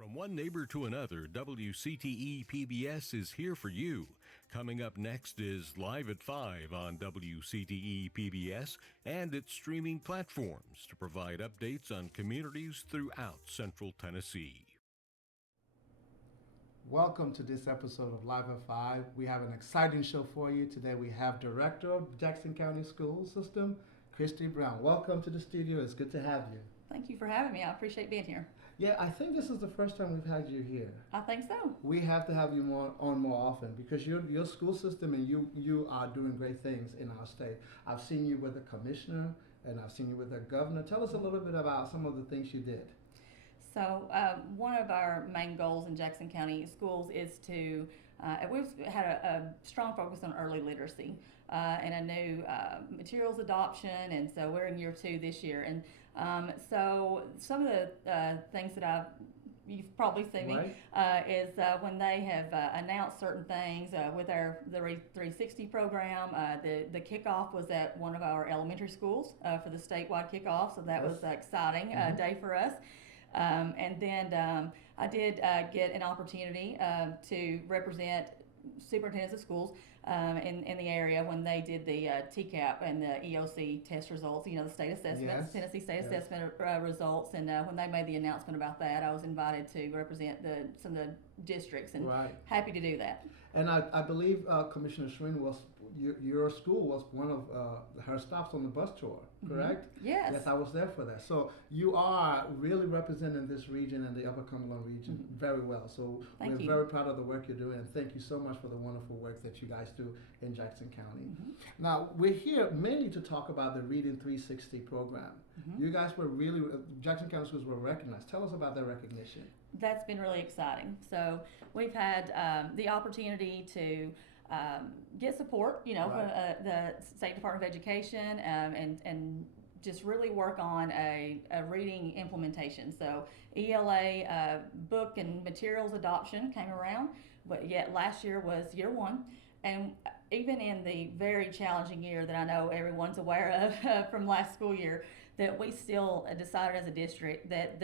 From one neighbor to another, WCTE PBS is here for you. Coming up next is Live at 5 on WCTE PBS and its streaming platforms to provide updates on communities throughout Central Tennessee. Welcome to this episode of Live at 5. We have an exciting show for you. Today we have Director of Jackson County School System, Kristy Brown. Welcome to the studio. It's good to have you. Thank you for having me. I appreciate being here. Yeah, I think this is the first time we've had you here. I think so. We have to have you on more often because your school system and you are doing great things in our state. I've seen you with the commissioner and I've seen you with the governor. Tell us a little bit about some of the things you did. So one of our main goals in Jackson County Schools is to, we've had a strong focus on early literacy and a new materials adoption, and so we're in year 2 this year. And so some of the things that you've probably seen me, is when they have announced certain things with the 360 program. The kickoff was at one of our elementary schools for the statewide kickoff, so that was an exciting day for us. And then I did get an opportunity to represent superintendents of schools in the area when they did the TCAP and the EOC test results, the state assessments, Tennessee State Assessment results. And when they made the announcement about that, I was invited to represent some of the districts, and happy to do that. And I believe Commissioner Schwinn your school was one of her stops on the bus tour, correct? Mm-hmm. Yes. Yes, I was there for that. So you are really representing this region and the Upper Cumberland region very well. So we're very proud of the work you're doing, and thank you so much for the wonderful work that you guys do in Jackson County. Now, we're here mainly to talk about the Reading 360 program. You guys were really, Jackson County Schools were recognized. Tell us about that recognition. That's been really exciting. So we've had the opportunity to get support, from the State Department of Education, and just really work on a reading implementation. So ELA book and materials adoption came around, but yet last year was year 1. And even in the very challenging year that I know everyone's aware of from last school year, that we still decided as a district that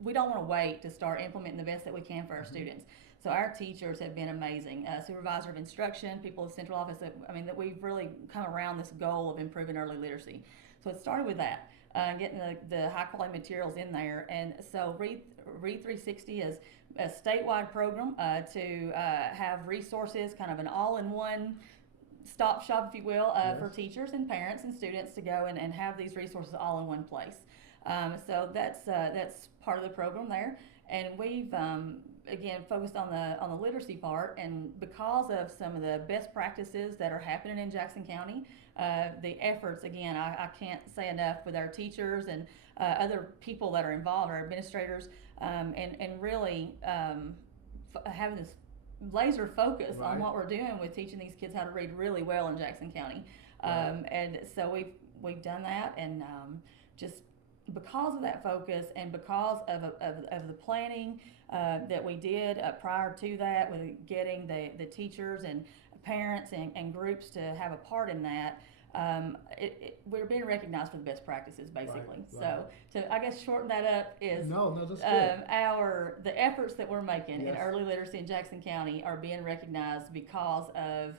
we don't want to wait to start implementing the best that we can for our students. So our teachers have been amazing. Supervisor of instruction, people in the central office, that we've really come around this goal of improving early literacy. So it started with that, getting the high quality materials in there. And so Read 360 is a statewide program to have resources, kind of an all-in-one stop shop, if you will, for teachers and parents and students to go and have these resources all in one place. So that's part of the program there, and we've again focused on the literacy part. And because of some of the best practices that are happening in Jackson County, the efforts, again, I can't say enough, with our teachers and other people that are involved, our administrators, and really having this laser focus on what we're doing with teaching these kids how to read really well in Jackson County. And so we've done that, and just because of that focus and because of the planning that we did prior to that, with getting the teachers and parents and groups to have a part in that, we're being recognized for the best practices, basically. So to, I guess, shorten that up is the efforts that we're making in early literacy in Jackson County are being recognized because of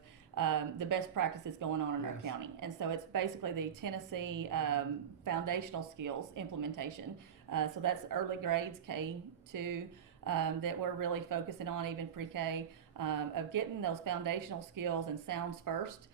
the best practices going on in our county. And so it's basically the Tennessee foundational skills implementation. So that's early grades, K-2, that we're really focusing on, even pre-K, of getting those foundational skills and sounds first.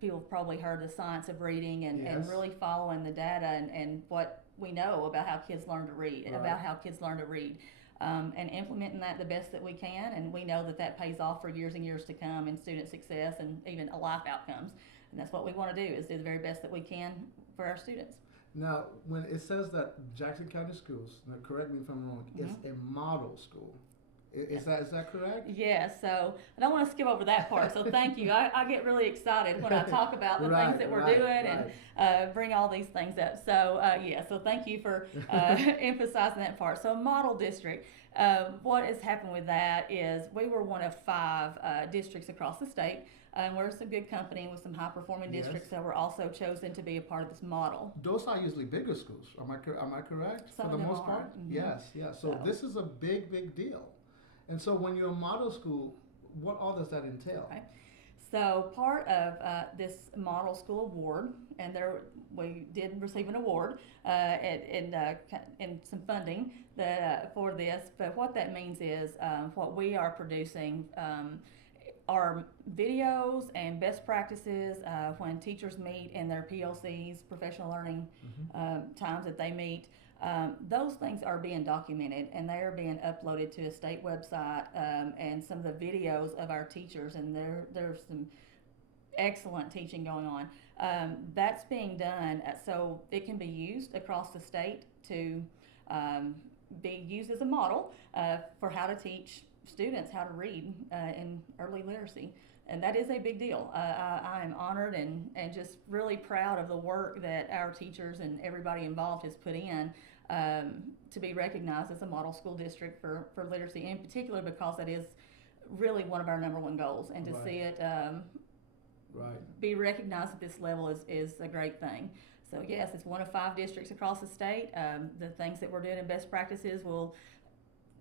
People have probably heard the science of reading and really following the data and what we know about how kids learn to read and about how kids learn to read. And implementing that the best that we can, and we know that pays off for years and years to come in student success and even life outcomes. And that's what we want to do, is do the very best that we can for our students. Now, when it says that Jackson County Schools, now correct me if I'm wrong, is a model school. Is that correct? Yeah, so I don't want to skip over that part, so thank you. I get really excited when I talk about the things that we're doing and bring all these things up. So so thank you for emphasizing that part. So model district, what has happened with that is we were one of 5 districts across the state We're some good company with some high-performing Yes. districts that were also chosen to be a part of this model. Those are usually bigger schools. Am I correct? Some For of the them most are. part? Mhm. Yes, yes. So this is a big deal. And so when you're a model school, what all does that entail? Okay. So part of this model school award, and we did receive an award and some funding for this. But what that means is what we are producing are videos and best practices when teachers meet in their PLCs, professional learning times that they meet. Those things are being documented and they are being uploaded to a state website, and some of the videos of our teachers, and there's some excellent teaching going on. That's being done so it can be used across the state to be used as a model for how to teach students how to read in early literacy. And that is a big deal. I am honored and just really proud of the work that our teachers and everybody involved has put in to be recognized as a model school district for literacy, in particular because that is really one of our number one goals. And to see it be recognized at this level is a great thing. So yes, it's one of 5 districts across the state. The things that we're doing in best practices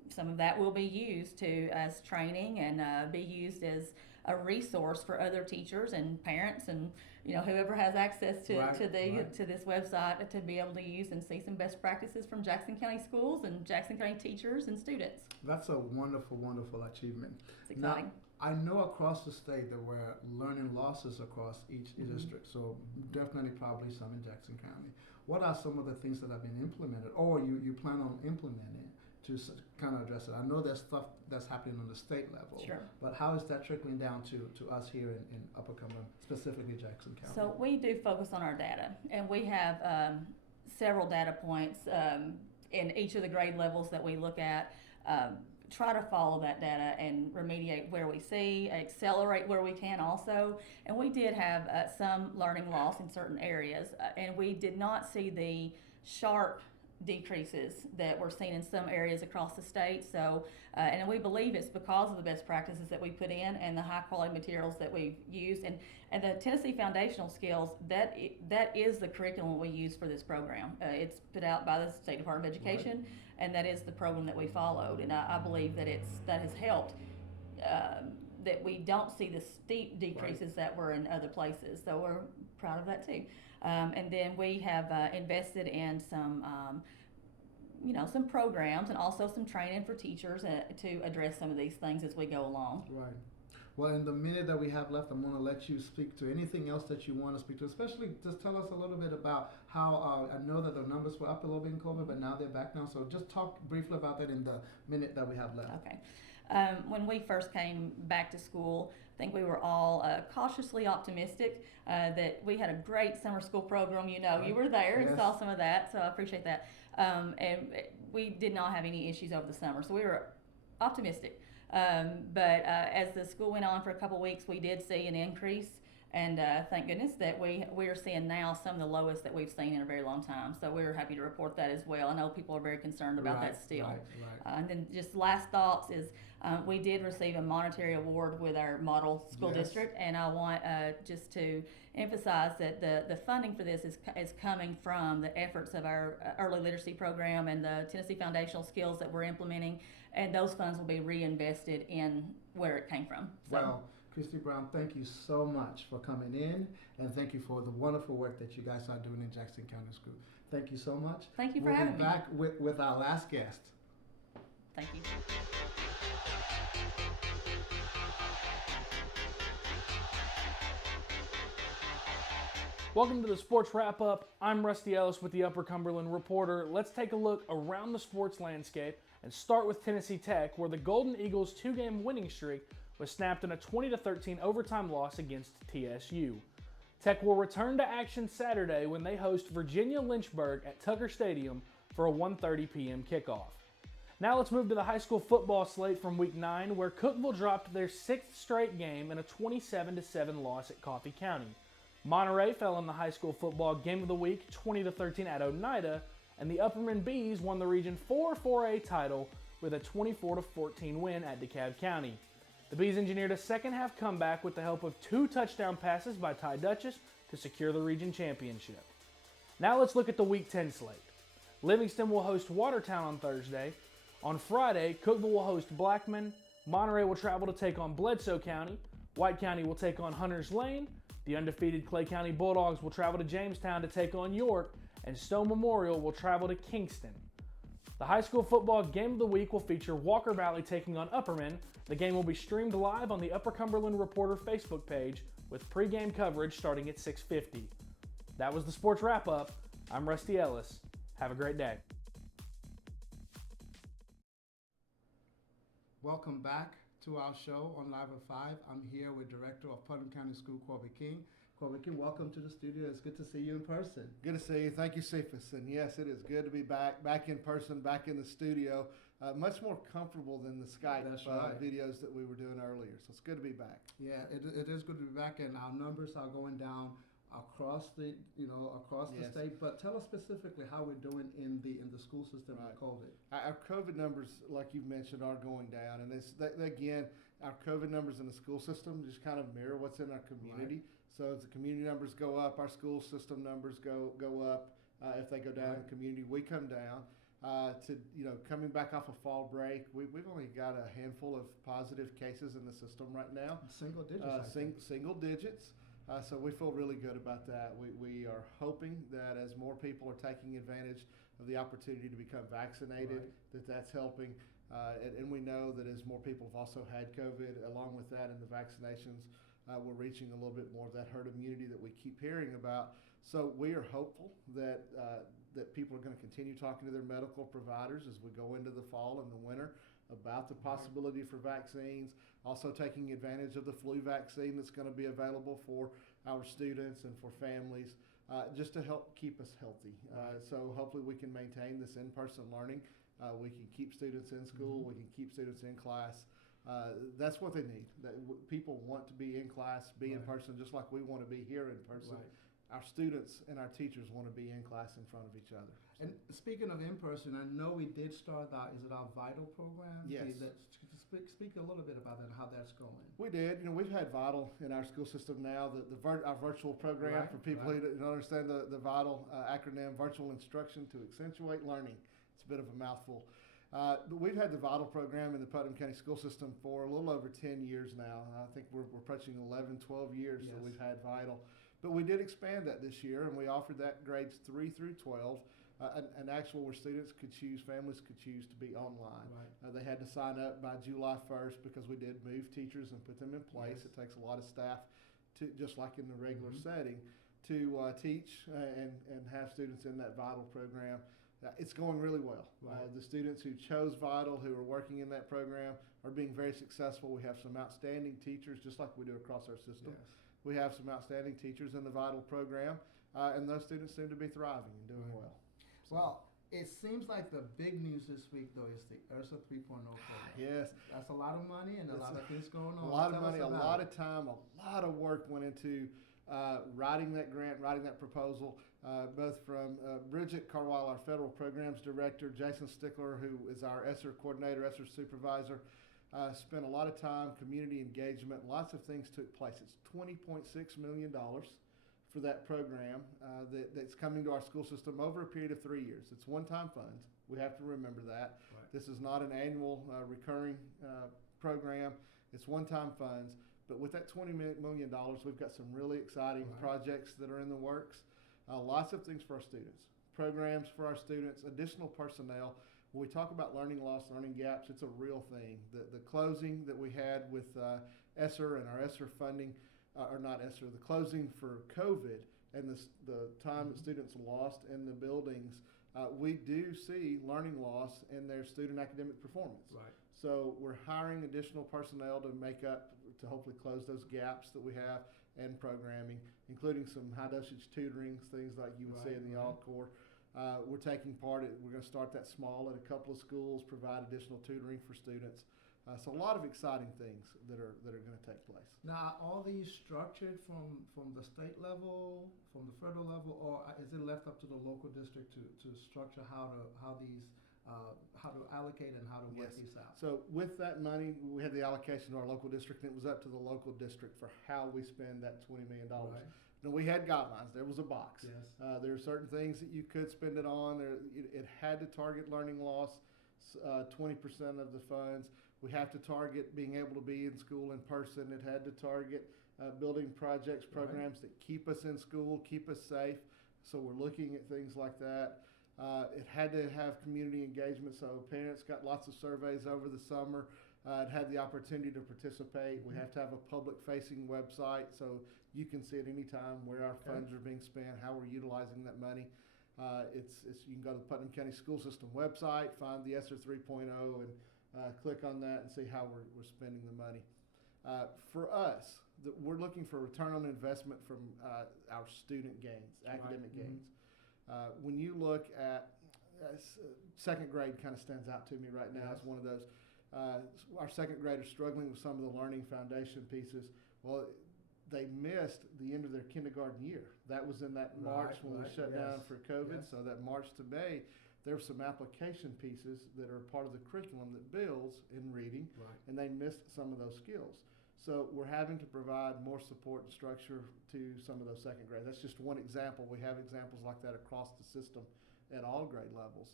some of that will be used as training and be used as a resource for other teachers and parents and whoever has access to this website to be able to use and see some best practices from Jackson County schools and Jackson County teachers and students. That's a wonderful achievement. It's exciting. Now, I know across the state there were learning losses across each district, so definitely probably some in Jackson County. What are some of the things that have been implemented or you plan on implementing to kind of address it? I know there's stuff that's happening on the state level, but how is that trickling down to us here in Upper Cumberland, specifically Jackson County? So we do focus on our data, and we have several data points in each of the grade levels that we look at. Try to follow that data and remediate where we see, accelerate where we can also. And we did have some learning loss in certain areas, and we did not see the sharp decreases that we're seeing in some areas across the state. So, and we believe it's because of the best practices that we put in and the high quality materials that we've used. And the Tennessee Foundational Skills, that is the curriculum we use for this program. It's put out by the State Department of Education, and that is the program that we followed. And I believe that that has helped that we don't see the steep decreases that were in other places. So we're proud of that too. And then we have invested in some programs and also some training for teachers to address some of these things as we go along. Right. Well, in the minute that we have left, I'm going to let you speak to anything else that you want to speak to, especially just tell us a little bit about how, I know that the numbers were up a little bit in COVID, but now they're back down. So just talk briefly about that in the minute that we have left. Okay. When we first came back to school, I think we were all cautiously optimistic that we had a great summer school program. You were there and saw some of that, so I appreciate that. And we did not have any issues over the summer, so we were optimistic. But as the school went on for a couple weeks, we did see an increase, and thank goodness that we are seeing now some of the lowest that we've seen in a very long time. So we're happy to report that as well. I know people are very concerned about that still. And then just last thoughts is we did receive a monetary award with our model school district, and I want just to emphasize that the funding for this is coming from the efforts of our early literacy program and the Tennessee Foundational Skills that we're implementing, and those funds will be reinvested in where it came from. So. Well, Kristy Brown, thank you so much for coming in, and thank you for the wonderful work that you guys are doing in Jackson County School. Thank you so much. Thank you for having me. We'll be back with our last guest. Thank you. Welcome to the Sports Wrap-Up. I'm Rusty Ellis with the Upper Cumberland Reporter. Let's take a look around the sports landscape and start with Tennessee Tech, where the Golden Eagles' 2-game winning streak was snapped in a 20-13 overtime loss against TSU. Tech will return to action Saturday when they host Virginia Lynchburg at Tucker Stadium for a 1:30 p.m. kickoff. Now let's move to the high school football slate from Week 9, where Cookeville dropped their 6th straight game in a 27-7 loss at Coffee County. Monterey fell in the high school football game of the week 20-13 at Oneida, and the Upperman Bees won the Region 4 4A title with a 24-14 win at DeKalb County. The Bees engineered a second-half comeback with the help of 2 touchdown passes by Ty Duchess to secure the region championship. Now let's look at the Week 10 slate. Livingston will host Watertown on Thursday. On Friday, Cookeville will host Blackman. Monterey will travel to take on Bledsoe County. White County will take on Hunters Lane. The undefeated Clay County Bulldogs will travel to Jamestown to take on York. And Stone Memorial will travel to Kingston. The high school football game of the week will feature Walker Valley taking on Upperman. The game will be streamed live on the Upper Cumberland Reporter Facebook page with pregame coverage starting at 6:50. That was the sports wrap-up. I'm Rusty Ellis. Have a great day. Welcome back to our show on Live at 5. I'm here with Director of Putnam County School, Corby King. Corby King, welcome to the studio. It's good to see you in person. Good to see you. Thank you, Cephas. And yes, it is good to be back in person, back in the studio. Much more comfortable than the Skype videos that we were doing earlier. So it's good to be back. Yeah, it is good to be back, and our numbers are going down across the state. But tell us specifically how we're doing in the school system with COVID. Our COVID numbers, like you mentioned, are going down, and again, our COVID numbers in the school system just kind of mirror what's in our community. Right. So as the community numbers go up, our school system numbers go up. If they go down in the community, we come down. Coming back off a fall break, we've only got a handful of positive cases in the system right now. Single digits. Single digits. So we feel really good about that. We are hoping that as more people are taking advantage of the opportunity to become vaccinated, that's helping. And we know that as more people have also had COVID, along with that and the vaccinations, we're reaching a little bit more of that herd immunity that we keep hearing about. So we are hopeful that people are going to continue talking to their medical providers as we go into the fall and the winter about the possibility for vaccines, also taking advantage of the flu vaccine that's going to be available for our students and for families, just to help keep us healthy. So hopefully we can maintain this in-person learning. We can keep students in school. We can keep students in class. That's what they need. People want to be in class, be in person, just like we want to be here in person. Our students and our teachers want to be in class in front of each other. And speaking of in person, I know we did start our Vital program? Yes. Speak a little bit about that and how that's going. We did. We've had Vital in our school system now, our virtual program for people who don't understand the Vital acronym, Virtual Instruction to Accentuate Learning. It's a bit of a mouthful. But we've had the Vital program in the Putnam County school system for a little over 10 years now. I think we're approaching 11, 12 years that we've had Vital. But we did expand that this year, and we offered that grades 3 through 12, an actual where students could choose, families could choose to be online. They had to sign up by July 1st because we did move teachers and put them in place. It takes a lot of staff, to just like in the regular setting, to teach and have students in that Vital program. It's going really well. The students who chose Vital, who are working in that program, are being very successful. We have some outstanding teachers, just like we do across our system. We have some outstanding teachers in the Vital program, and those students seem to be thriving and doing well. So. Well, it seems like the big news this week, though, is the ERSA 3.0 program. Yes. That's a lot of money and a lot of things going on. A lot of money, a lot of time, a lot of work went into writing that grant, writing that proposal, both from Bridget Carwile, our federal programs director, Jason Stickler, who is our ESSER coordinator, ESSER supervisor. Spent a lot of time, community engagement, lots of things took place. It's $20.6 million for that program that's coming to our school system over a period of 3 years. It's one-time funds. We have to remember that. This is not an annual recurring program. It's one-time funds. But with that $20 million, we've got some really exciting projects that are in the works. Lots of things for our students, programs for our students, additional personnel. When we talk about learning loss, learning gaps, it's a real thing. The closing that we had with ESSER and our ESSER funding, or not ESSER, the closing for COVID and the time that students lost in the buildings, we do see learning loss in their student academic performance. So we're hiring additional personnel to make up, to hopefully close those gaps that we have in programming, including some high dosage tutoring, things like you would see in the All-Core. We're taking part, we're going to start that small at a couple of schools, provide additional tutoring for students. So a lot of exciting things that are going to take place. Now, are all these structured from the state level, from the federal level, or is it left up to the local district to structure how these how to allocate and how to work Yes. these out. So with that money, we had the allocation to our local district, and it was up to the local district for how we spend that $20 million. Right. Now, we had guidelines. There was a box. Yes. There are certain things that you could spend it on. It had to target learning loss, 20% of the funds. We have to target being able to be in school in person. It had to target building projects, programs that keep us in school, keep us safe. So we're looking at things like that. It had to have community engagement, so parents got lots of surveys over the summer. It had the opportunity to participate. We have to have a public-facing website, so you can see at any time where our funds are being spent, how we're utilizing that money. You can go to the Putnam County School System website, find the ESSER 3.0, and click on that and see how we're spending the money. For us, we're looking for return on investment from our student gains, academic gains. When you look at second grade, kind of stands out to me right now as one of those. Our second graders struggling with some of the learning foundation pieces. Well, they missed the end of their kindergarten year. That was in that March when we shut down for COVID. So that March to May, there were some application pieces that are part of the curriculum that builds in reading, and they missed some of those skills. So we're having to provide more support and structure to some of those second grade. That's just one example. We have examples like that across the system at all grade levels.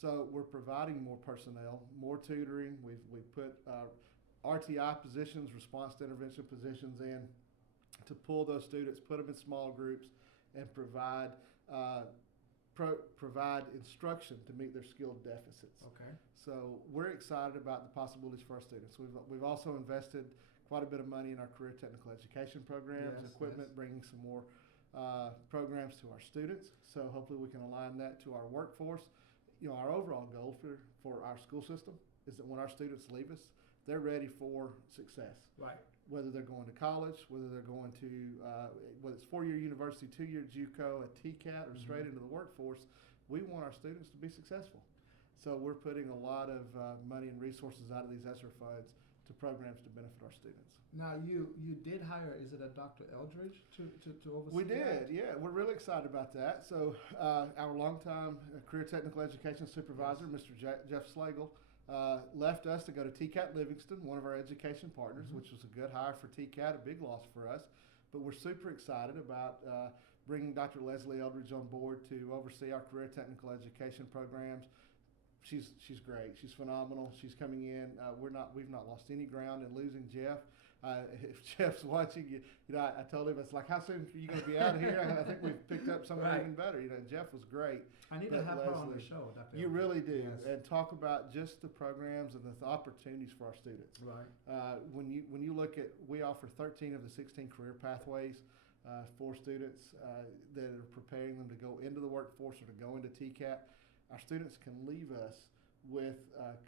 So we're providing more personnel, more tutoring. We've put RTI positions, response to intervention positions in to pull those students, put them in small groups, and provide instruction to meet their skill deficits. Okay. So we're excited about the possibilities for our students. We've also invested quite a bit of money in our career technical education programs, equipment, bringing some more programs to our students. So hopefully we can align that to our workforce. You know, our overall goal for our school system is that when our students leave us, they're ready for success. Right. Whether they're going to college, whether they're going to, whether it's 4-year university, 2-year JUCO, a TCAT, or straight into the workforce, we want our students to be successful. So we're putting a lot of money and resources out of these ESSER funds to programs to benefit our students. Now you did hire, is it a Dr. Eldridge to oversee We did, that? yeah. We're really excited about that. So our longtime career technical education supervisor, Mr. Jeff Slagle, left us to go to TCAT Livingston, one of our education partners, which was a good hire for TCAT, a big loss for us. But we're super excited about bringing Dr. Leslie Eldridge on board to oversee our career technical education programs. She's great. She's phenomenal. She's coming in. We've not lost any ground in losing Jeff. If Jeff's watching, I told him, it's like, how soon are you going to be out of here? I think we've picked up someone even better. Jeff was great. I need to have her on the show, Dr. You really do, Yes. and talk about just the programs and the opportunities for our students. Right. When you look at, we offer 13 of the 16 career pathways for students that are preparing them to go into the workforce or to go into TCAT. Our students can leave us with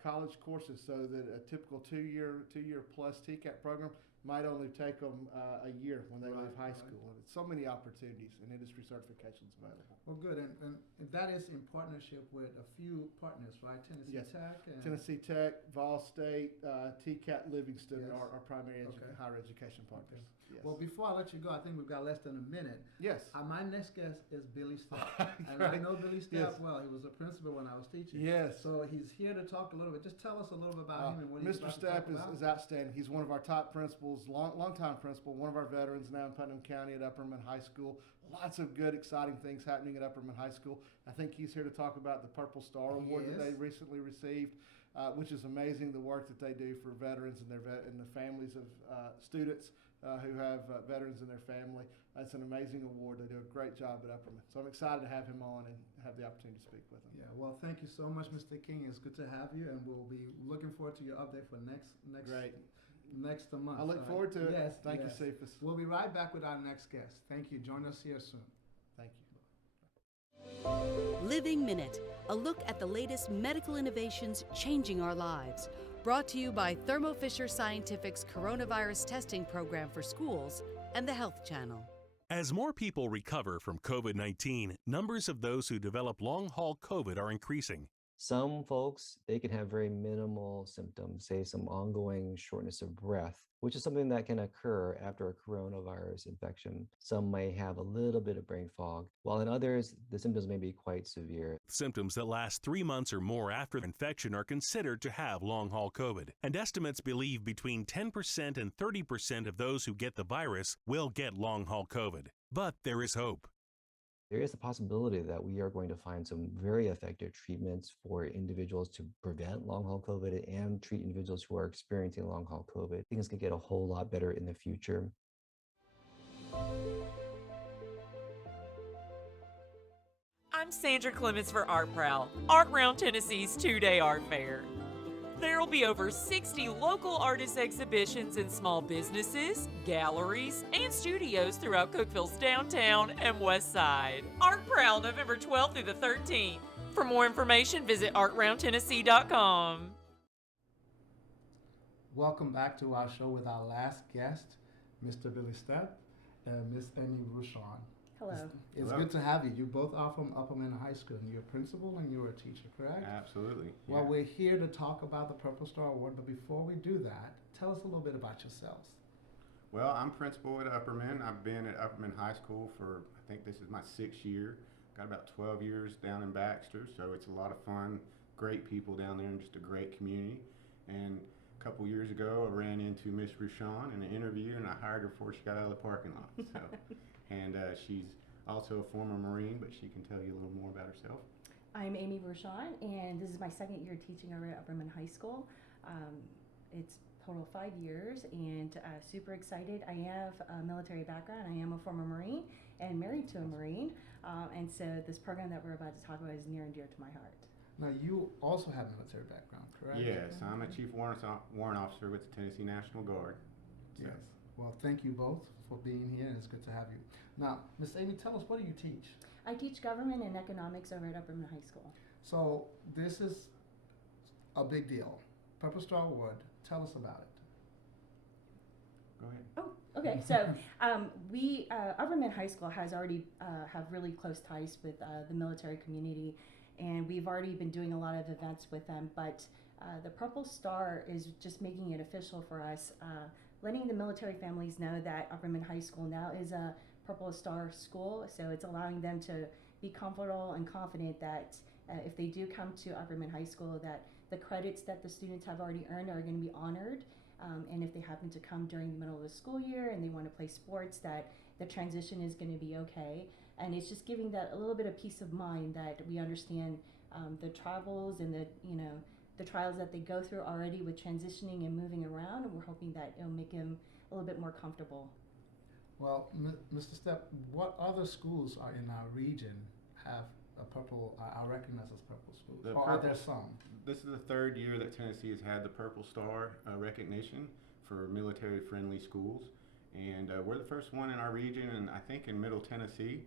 college courses, so that a typical two-year plus TCAT program might only take them a year when they leave high school. And it's so many opportunities and industry certifications available. Well, good, and that is in partnership with a few partners, right? Tennessee Tech? And Tennessee Tech, Vol State, TCAT Livingston are our primary higher education partners. Yes. Well, before I let you go, I think we've got less than a minute. Yes. My next guest is Billy Stepp. And I know Billy Stepp well. He was a principal when I was teaching. Yes. So he's here to talk a little bit. Just tell us a little bit about him and what he's Mr. about to Stepp talk about. is outstanding. He's one of our top principals, long-time principal, one of our veterans now in Putnam County at Upperman High School. Lots of good, exciting things happening at Upperman High School. I think he's here to talk about the Purple Star Award that they recently received, which is amazing, the work that they do for veterans and and the families of students who have veterans in their family. It's an amazing award. They do a great job at Upperman. So I'm excited to have him on and have the opportunity to speak with him. Yeah, well, thank you so much, Mr. King. It's good to have you, and we'll be looking forward to your update for next month. I look forward to it. Yes, Thank you, Cephas. We'll be right back with our next guest. Thank you. Join us here soon. Thank you. Living Minute, a look at the latest medical innovations changing our lives. Brought to you by Thermo Fisher Scientific's coronavirus testing program for schools and the Health Channel. As more people recover from COVID-19, numbers of those who develop long-haul COVID are increasing. Some folks, they can have very minimal symptoms, say some ongoing shortness of breath, which is something that can occur after a coronavirus infection. Some may have a little bit of brain fog, while in others, the symptoms may be quite severe. Symptoms that last 3 months or more after infection are considered to have long-haul COVID, and estimates believe between 10% and 30% of those who get the virus will get long-haul COVID. But there is hope. There is a possibility that we are going to find some very effective treatments for individuals to prevent long-haul COVID and treat individuals who are experiencing long-haul COVID. Things can get a whole lot better in the future. I'm Sandra Clemens for Art Prowl, Art Round Tennessee's two-day art fair. There will be over 60 local artist exhibitions in small businesses, galleries, and studios throughout Cookeville's downtown and west side. Art Prowl, November 12th through the 13th. For more information, visit artroundtennessee.com. Welcome back to our show with our last guest, Mr. Billy Stepp and Miss Amy Rouchon. Hello. It's Hello. Good to have you. You both are from Upperman High School, and you're a principal and you're a teacher, correct? Absolutely. Well, yeah. we're here to talk about the Purple Star Award, but before we do that, tell us a little bit about yourselves. Well, I'm principal at Upperman. I've been at Upperman High School for, I think this is my 6th year. Got about 12 years down in Baxter, so it's a lot of fun. Great people down there and just a great community. And a couple years ago, I ran into Miss Rouchon in an interview, and I hired her before she got out of the parking lot. So, and she's also a former Marine, but she can tell you a little more about herself. I'm Amy Rouchon, and this is my 2nd year teaching over at Upperman High School. It's total 5 years, and super excited. I have a military background. I am a former Marine and married to a Marine, and so this program that we're about to talk about is near and dear to my heart. Now, you also have military background, correct? Yes, I'm a Chief Warrant Officer with the Tennessee National Guard. So. Yes. Well, thank you both for being here, and it's good to have you. Now, Miss Amy, tell us, what do you teach? I teach government and economics over at Upperman High School. So this is a big deal. Purple Star Award. Tell us about it. Go ahead. Oh, okay. So we Upperman High School has already have really close ties with the military community, and we've already been doing a lot of events with them. But the Purple Star is just making it official for us, letting the military families know that Upperman High School now is a Purple Star school. So it's allowing them to be comfortable and confident that if they do come to Upperman High School, that the credits that the students have already earned are going to be honored. And if they happen to come during the middle of the school year and they want to play sports, that the transition is going to be okay. And it's just giving that a little bit of peace of mind that we understand the travels and the trials that they go through already with transitioning and moving around, and we're hoping that it'll make them a little bit more comfortable. Well, Mr. Stepp, what other schools are in our region have a purple, are recognized as purple schools? Or are there some? This is the 3rd year that Tennessee has had the Purple Star recognition for military-friendly schools. And we're the first one in our region, and I think in Middle Tennessee.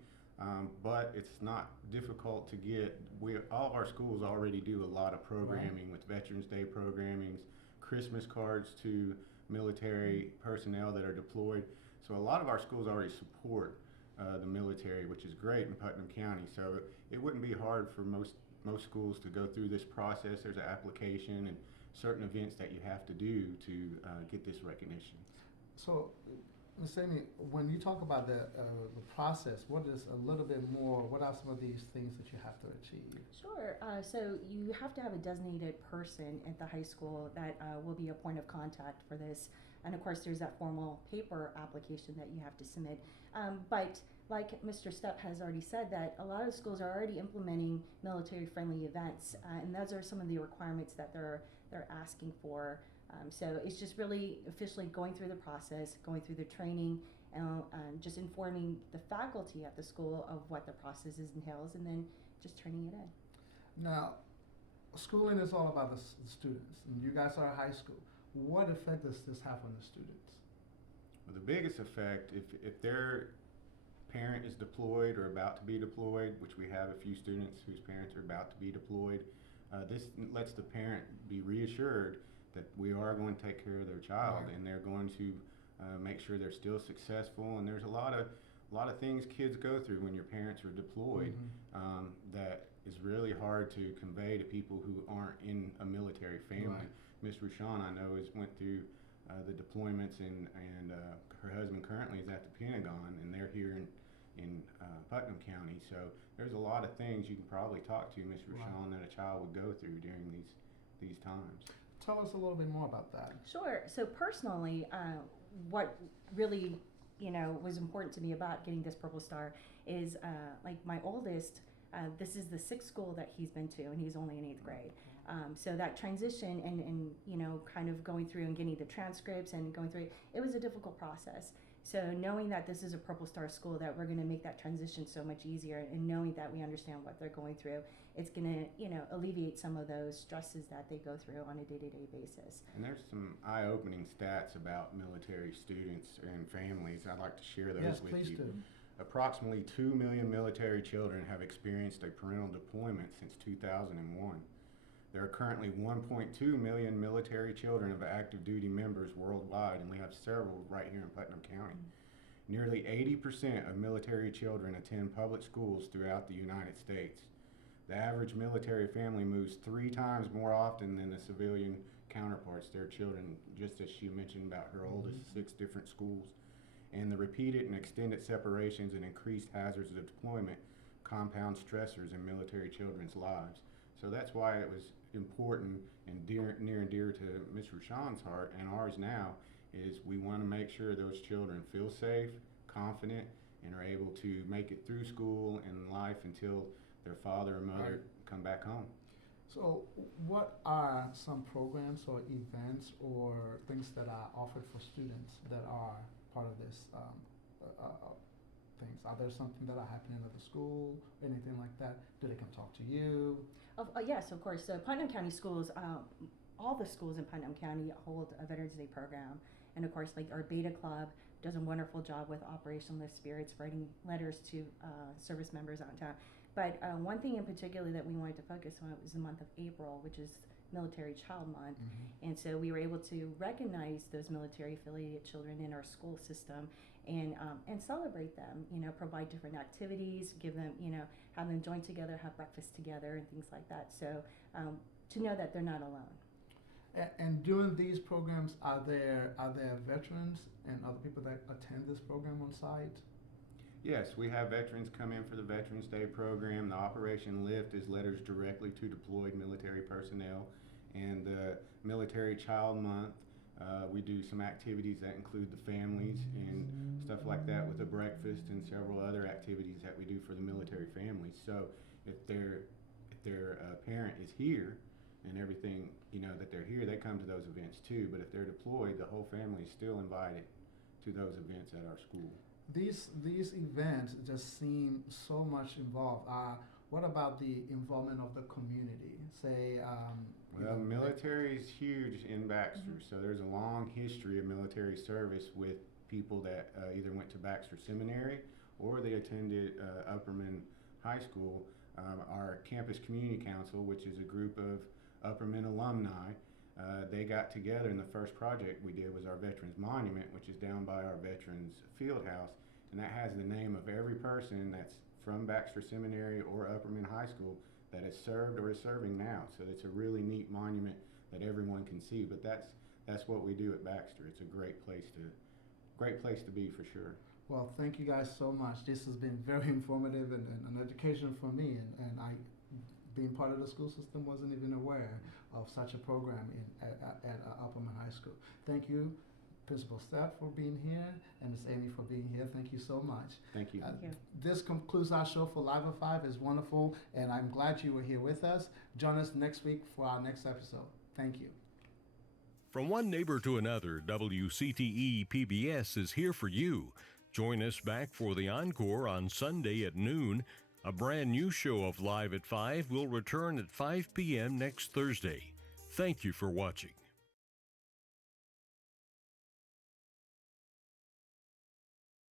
But it's not difficult to get. All of our schools already do a lot of programming with Veterans Day programmings, Christmas cards to military personnel that are deployed. So a lot of our schools already support the military, which is great in Putnam County. So it wouldn't be hard for most schools to go through this process. There's an application and certain events that you have to do to get this recognition. So, Ms. Amy, when you talk about the process, what is a little bit more, what are some of these things that you have to achieve? Sure. So you have to have a designated person at the high school that will be a point of contact for this. And of course, there's that formal paper application that you have to submit. But like Mr. Stepp has already said, that a lot of schools are already implementing military-friendly events, and those are some of the requirements that they're asking for. So it's just really officially going through the process, going through the training, and just informing the faculty at the school of what the process entails, and then just turning it in. Now, schooling is all about the students, and you guys are a high school. What effect does this have on the students? Well, the biggest effect, if their parent is deployed or about to be deployed, which we have a few students whose parents are about to be deployed, this lets the parent be reassured that we are going to take care of their child, and they're going to make sure they're still successful. And there's a lot of things kids go through when your parents are deployed, that is really hard to convey to people who aren't in a military family. Miss Rouchon, I know, went through the deployments, and her husband currently is at the Pentagon, and they're here in Putnam County. So there's a lot of things you can probably talk to Miss Rouchon that a child would go through during these times. Tell us a little bit more about that. Sure. So personally, what really, was important to me about getting this Purple Star is like my oldest, this is the 6th school that he's been to, and he's only in 8th grade. So that transition and kind of going through and getting the transcripts and going through it was a difficult process. So knowing that this is a Purple Star school, that we're going to make that transition so much easier, and knowing that we understand what they're going through, it's going to, alleviate some of those stresses that they go through on a day-to-day basis. And there's some eye-opening stats about military students and families. I'd like to share those with you. Do. Approximately 2 million military children have experienced a parental deployment since 2001. There are currently 1.2 million military children of active duty members worldwide, and we have several right here in Putnam County. Nearly 80% of military children attend public schools throughout the United States. The average military family moves 3 times more often than the civilian counterparts. Their children, just as she mentioned about her oldest, 6 different schools. And the repeated and extended separations and increased hazards of deployment compound stressors in military children's lives. So that's why it was important and near and dear to Ms. Rouchon's heart and ours now, is we want to make sure those children feel safe, confident, and are able to make it through school and life until their father or mother come back home. So what are some programs or events or things that are offered for students that are part of this things? Are there something that are happening at the school, anything like that? Do they come talk to you? Yes, of course. So Putnam County Schools, all the schools in Putnam County hold a Veterans Day program. And of course, like our Beta Club does a wonderful job with Operation Lift Spirits, writing letters to service members out in town. But one thing in particular that we wanted to focus on was the month of April, which is Military Child Month. And so we were able to recognize those military affiliated children in our school system and celebrate them, provide different activities, give them, have them join together, have breakfast together and things like that. So to know that they're not alone. And during these programs, are there veterans and other people that attend this program on site? Yes, we have veterans come in for the Veterans Day program. The Operation Lift is letters directly to deployed military personnel. And the Military Child Month, we do some activities that include the families and stuff like that, with a breakfast and several other activities that we do for the military families. So if their parent is here and everything, that they're here, they come to those events too. But if they're deployed, the whole family is still invited to those events at our school. These events just seem so much involved. What about the involvement of the community? Say, well, military is huge in Baxter, so there's a long history of military service with people that either went to Baxter Seminary or they attended Upperman High School. Our Campus Community Council, which is a group of Upperman alumni, they got together, and the first project we did was our Veterans Monument, which is down by our Veterans Field House, and that has the name of every person that's from Baxter Seminary or Upperman High School that has served or is serving now. So it's a really neat monument that everyone can see. But that's what we do at Baxter. It's a great place to be for sure. Well, thank you guys so much. This has been very informative and an education for me, and I, being part of the school system, wasn't even aware of such a program at Upperman High School. Thank you, Principal Stepp, for being here, and Ms. Amy for being here. Thank you so much. Thank you. Thank you. This concludes our show for Live at 5. It's wonderful, and I'm glad you were here with us. Join us next week for our next episode. Thank you. From one neighbor to another, WCTE PBS is here for you. Join us back for the encore on Sunday at noon. A brand new show of Live at 5 will return at 5 p.m. next Thursday. Thank you for watching.